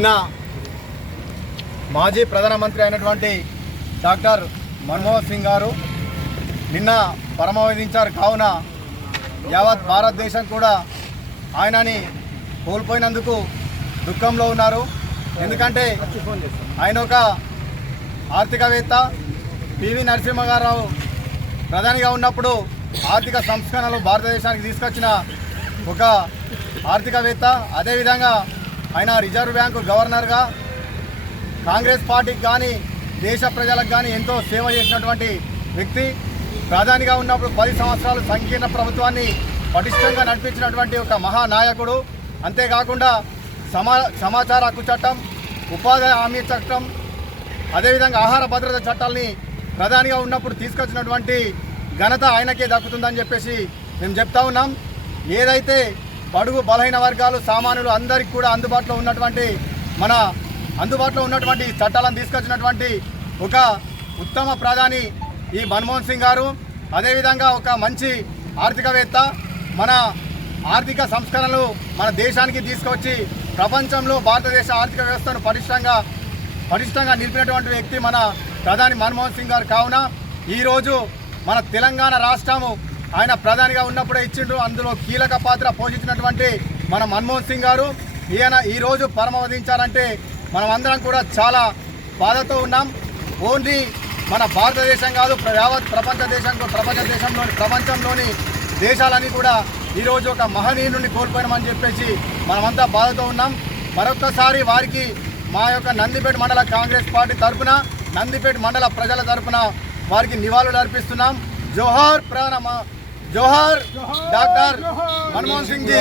నిన్న మాజీ ప్రధానమంత్రి అయినటువంటి డాక్టర్ మన్మోహన్ సింగ్ గారు నిన్న పరమవధించారు. కావున యావత్ భారతదేశం కూడా ఆయనని కోల్పోయినందుకు దుఃఖంలో ఉన్నారు. ఎందుకంటే ఆయన ఒక ఆర్థికవేత్త. పివి నరసింహారావు ప్రధానిగా ఉన్నప్పుడు ఆర్థిక సంస్కరణలు భారతదేశానికి తీసుకొచ్చిన ఒక ఆర్థికవేత్త. అదేవిధంగా ఆయన రిజర్వ్ బ్యాంకు గవర్నర్గా కాంగ్రెస్ పార్టీకి కానీ దేశ ప్రజలకు కానీ ఎంతో సేవ చేసినటువంటి వ్యక్తి. ప్రధానిగా ఉన్నప్పుడు 10 సంవత్సరాలు సంకీర్ణ ప్రభుత్వాన్ని పటిష్టంగా నడిపించినటువంటి ఒక మహానాయకుడు. అంతేకాకుండా సమాచార హక్కు చట్టం, ఉపాధి హామీ చట్టం, అదేవిధంగా ఆహార భద్రత చట్టాలని ప్రధానిగా ఉన్నప్పుడు తీసుకొచ్చినటువంటి ఘనత ఆయనకే దక్కుతుందని చెప్పేసి మేము చెప్తా ఉన్నాం. ఏదైతే బడుగు బలహీన వర్గాలు సామాన్యులు అందరికీ కూడా అందుబాటులో ఉన్నటువంటి చట్టాలను తీసుకొచ్చినటువంటి ఒక ఉత్తమ ప్రధాని ఈ మన్మోహన్ సింగ్ గారు. అదేవిధంగా ఒక మంచి ఆర్థికవేత్త. మన ఆర్థిక సంస్కరణలు మన దేశానికి తీసుకొచ్చి ప్రపంచంలో భారతదేశ ఆర్థిక వ్యవస్థను పటిష్టంగా నిలిపినటువంటి వ్యక్తి మన ప్రధాని మన్మోహన్ సింగ్ గారు. కావున ఈరోజు మన తెలంగాణ రాష్ట్రము ఆయన ప్రధానిగా ఉన్నప్పుడే ఇచ్చిండు. అందులో కీలక పాత్ర పోషించినటువంటి మన మన్మోహన్ సింగ్ గారు ఈయన ఈరోజు పరమవధించారంటే మనమందరం కూడా చాలా బాధతో ఉన్నాం. ఓన్లీ మన భారతదేశం కాదు, యావత్ ప్రపంచంలోని దేశాలన్నీ కూడా ఈరోజు ఒక మహనీయుని కోల్పోయినామని చెప్పేసి మనమంతా బాధతో ఉన్నాం. మరొక్కసారి వారికి మా యొక్క నందిపేట మండల కాంగ్రెస్ పార్టీ తరఫున, నందిపేట మండల ప్రజల తరఫున వారికి నివాళులు అర్పిస్తున్నాం. జోహార్ జోహార్ డాక్టర్ మన్మోహన్ సింగ్ జీ.